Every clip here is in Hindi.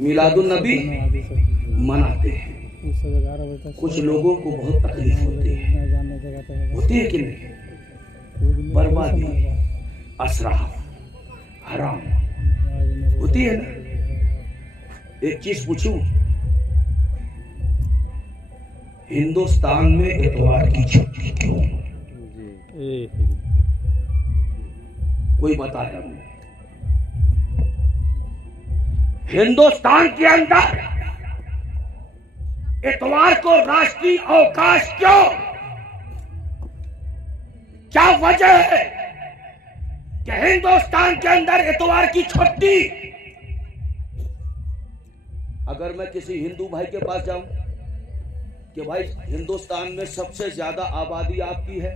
मिलादुन नबी मनाते हैं। कुछ लोगों को बहुत तकलीफ होती है कि नहीं? बर्बादी, असराफ, हराम होती है ना। एक चीज पूछूं, हिंदुस्तान में इतवार की छुट्टी क्यों? कोई बताया हमें? हिंदुस्तान के अंदर इतवार को राष्ट्रीय अवकाश क्यों? क्या वजह है कि हिंदुस्तान के अंदर इतवार की छुट्टी? अगर मैं किसी हिंदू भाई के पास जाऊं कि भाई हिंदुस्तान में सबसे ज्यादा आबादी आपकी है,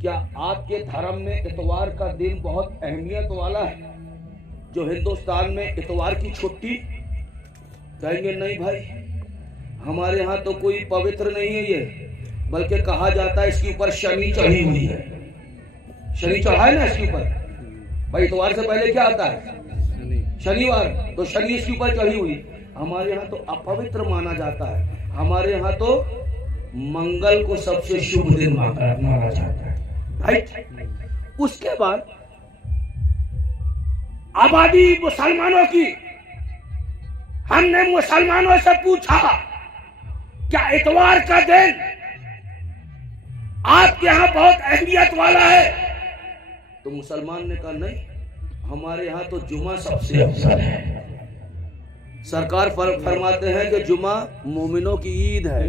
क्या आपके धर्म में इतवार का दिन बहुत अहमियत वाला है जो हिंदुस्तान में इतवार की छुट्टी? कहेंगे नहीं भाई, हमारे यहाँ तो कोई पवित्र नहीं है ये, बल्कि कहा जाता है इसके ऊपर शनि चढ़ी हुई है। शनि चढ़ा है ना इसके ऊपर। भाई इतवार से पहले क्या आता है? शनिवार। तो शनि इसके ऊपर चढ़ी हुई। हमारे यहाँ तो अपवित्र माना जाता है। हमारे यहाँ तो मंगल को सबसे शुभ दिन माना जाता है। राइट। उसके बाद आबादी मुसलमानों की, हमने मुसलमानों से पूछा क्या इतवार का दिन आपके यहां बहुत अहमियत वाला है? तो मुसलमान ने कहा नहीं, हमारे यहां तो जुमा सबसे अफजल है। सरकार फरमाते हैं कि जुमा मोमिनों की ईद है,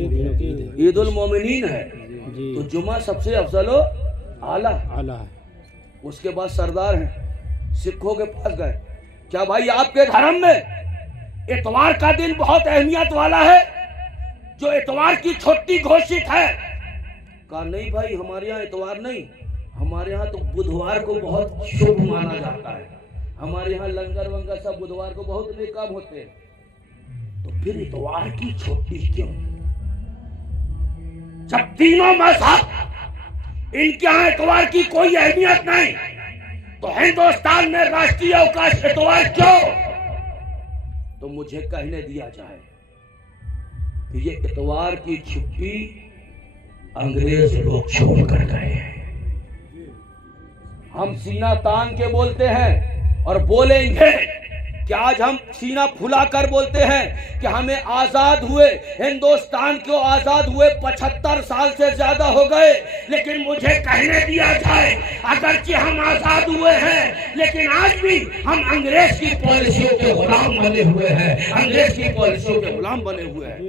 ईद उल मोमिनीन है, तो जुमा सबसे अफजल आला। उसके बाद सरदार हैं, सिखों के पास गए, क्या भाई आपके धर्म में इतवार का दिन बहुत अहमियत वाला है जो इतवार की छुट्टी घोषित है? कहा नहीं भाई, हमारे यहाँ इतवार नहीं, हमारे यहाँ तो बुधवार को बहुत शुभ माना जाता है। हमारे यहाँ लंगर वंगर सब बुधवार को बहुत नेक काम होते हैं। तो फिर इतवार की छुट्टी क्यों? जब तीनों मजहब इनके यहाँ इतवार की कोई अहमियत नहीं, तो हिंदुस्तान में राष्ट्रीय अवकाश इतवार क्यों? तो मुझे कहने दिया जाए कि ये इतवार की छुट्टी अंग्रेज लोग छोड़ कर गए हैं। हम सीना तान के बोलते हैं और बोलेंगे कि आज हम सीना फुलाकर बोलते हैं कि हमें आजाद हुए, हिंदुस्तान को आजाद हुए 75 साल से ज्यादा हो गए। लेकिन मुझे कहने दिया जाए, अगरचे हम आजाद हुए हैं, लेकिन आज भी हम अंग्रेज की पॉलिसियों के गुलाम बने हुए हैं, अंग्रेज की पॉलिसियों के गुलाम बने हुए हैं।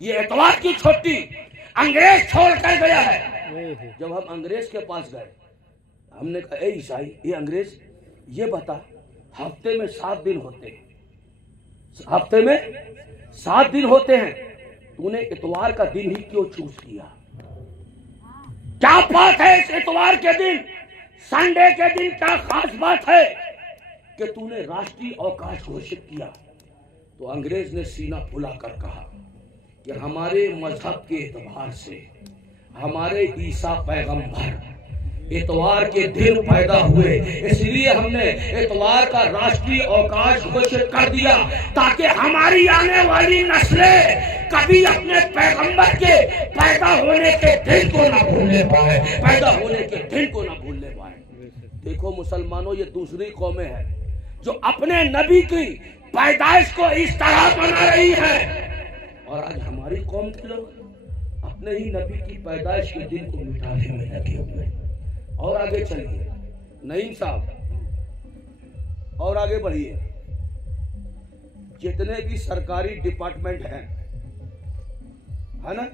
ये इतवार की छुट्टी अंग्रेज छोड़ कर गया है। जब हम अंग्रेज के पास गए, हमने कहा ए ईसाई, ये अंग्रेज, ये बता, हफ्ते में 7 दिन होते हैं, हफ्ते में 7 दिन होते हैं, तूने इतवार का दिन ही क्यों चूज किया? क्या बात है इस इतवार के दिन, संडे के दिन, क्या खास बात है कि तूने राष्ट्रीय अवकाश घोषित किया? तो अंग्रेज ने सीना फुलाकर कहा कि हमारे मजहब के एतबार से हमारे ईसा पैगंबर इतवार के दिन पैदा हुए, इसलिए हमने इतवार का राष्ट्रीय अवकाश घोषित कर दिया ताकि हमारी आने वाली नस्लें कभी अपने पैगंबर के पैदा होने के दिन को ना भूलने पाए, पैदा होने के दिन को ना भूलने पाए। देखो मुसलमानों, ये दूसरी कौमें हैं जो अपने नबी की पैदाइश को इस तरह मना रही है, और आज हमारी कौम के लोग अपने ही नबी की पैदाइश के दिन को मिटाने में लगे हुए। और आगे चलिए नईम साहब, और आगे बढ़िए। जितने भी सरकारी डिपार्टमेंट हैं, है ना,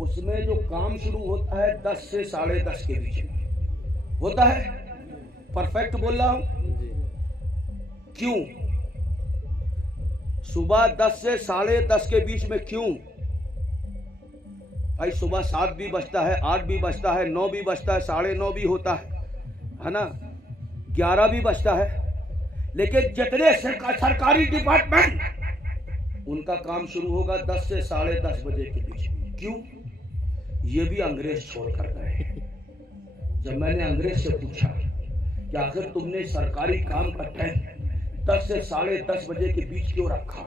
उसमें जो काम शुरू होता है 10 से 10:30 के बीच में होता है। परफेक्ट बोल रहा हूं? क्यों? सुबह 10 से 10:30 के बीच में क्यों? भाई सुबह 7 भी बजता है, 8 भी बजता है, 9 भी बजता है, 9:30 भी होता है ना, 11 भी बजता है, लेकिन जितने सरकारी डिपार्टमेंट उनका काम शुरू होगा 10 से 10:30 बजे के बीच में। क्यों? ये भी अंग्रेज छोड़ कर गए। जब मैंने अंग्रेज से पूछा कि आखिर तुमने सरकारी काम का टाइम 10 से 10:30 बजे के बीच क्यों रखा?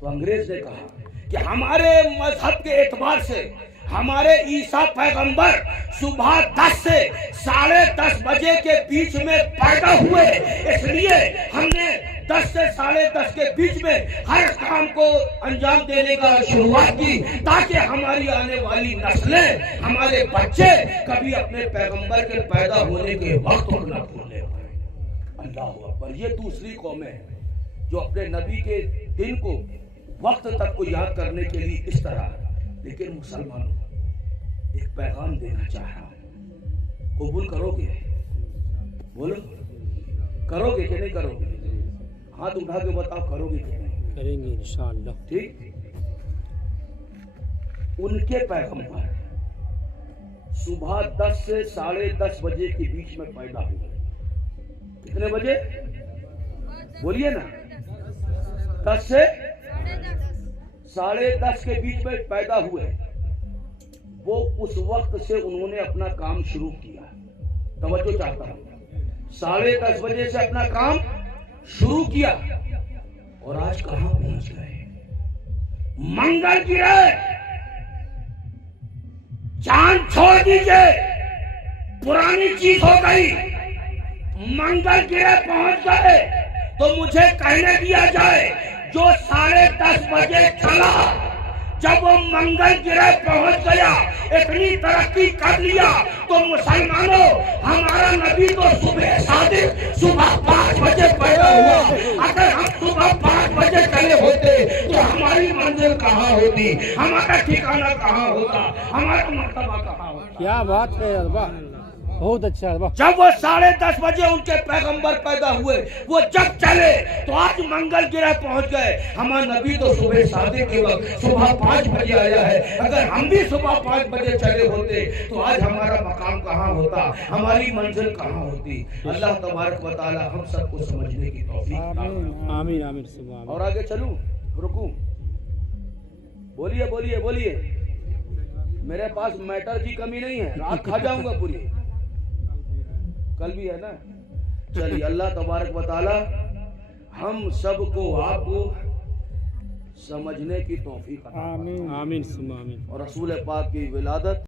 तो अंग्रेज ने कहा कि हमारे मजहब के एतबार से हमारे ईसा पैगंबर सुबह 10 से 10:30 बजे के बीच में पैदा हुए, इसलिए हमने 10 से 10:30 के बीच में हर काम को अंजाम देने का शुरुआत की, ताकि हमारी आने वाली नस्लें, हमारे बच्चे कभी अपने पैगंबर के पैदा होने के वक्त को न भूलने पाए। अल्लाह अकबर। ये दूसरी कौमें हैं जो अपने नबी के दिन को, वक्त तक को याद करने के लिए इस तरह। लेकिन मुसलमानों, एक पैगाम देना चाह रहा हूं, कबूल करोगे? बोलो, करोगे कि नहीं करोगे? हाथ उठा के बताओ, करोगे कि नहीं? करेंगे इंशाअल्लाह। ठीक। उनके पैगंबर सुबह 10 से 10:30 बजे के बीच में पैदा हुए। कितने बजे? बोलिए ना। 10 से 10:30 के बीच में पैदा हुए। वो उस वक्त से उन्होंने अपना काम शुरू किया। तवज्जो चाहता हूं। 10:30 बजे से अपना काम शुरू किया और आज कहां पहुंच गए? मंगल गिरे, चांद छोड़ दीजिए, पुरानी चीज हो गई। मंगल ग्रह पहुंच गए तो मुझे कहने दिया जाए, जो 10:30 बजे चला, जब वो मंगल ग्रह पहुंच गया, इतनी तरक्की कर लिया, तो मुसलमानों, हमारा नबी तो सुबह सादिक सुबह 5 बजे पैदा हुआ। अगर हम सुबह 5 बजे चले होते तो हमारी मंजिल कहाँ होती, हमारा ठिकाना कहाँ होता, हमारा मर्तबा कहाँ होता? क्या बात है अल्लाह, बहुत अच्छा है। जब वो 10:30 बजे उनके पैगंबर पैदा हुए, वो जब चले तो आज मंगल ग्रह पहुंच गए। हमारा नबी तो सुबह सादिक के वक्त सुबह 5 बजे आया है। अगर हम भी सुबह 5 बजे चले होते तो आज हमारा मकाम कहाँ होता, हमारी मंजिल कहाँ होती? अल्लाह तबारक व तआला हम सबको समझने की तौफीक आमीन आमीन आमीन। और आगे चलूं, रुकूं? बोलिए बोलिए बोलिए। मेरे पास मैटर की कमी नहीं है, रात खा जाऊंगा पूरी। कल भी है ना। चलिए, अल्लाह तबारक व तआला हम सबको, आपको समझने की तौफीक अता फरमाए। आमीन आमीन आमीन। और रसूल पाक की विलादत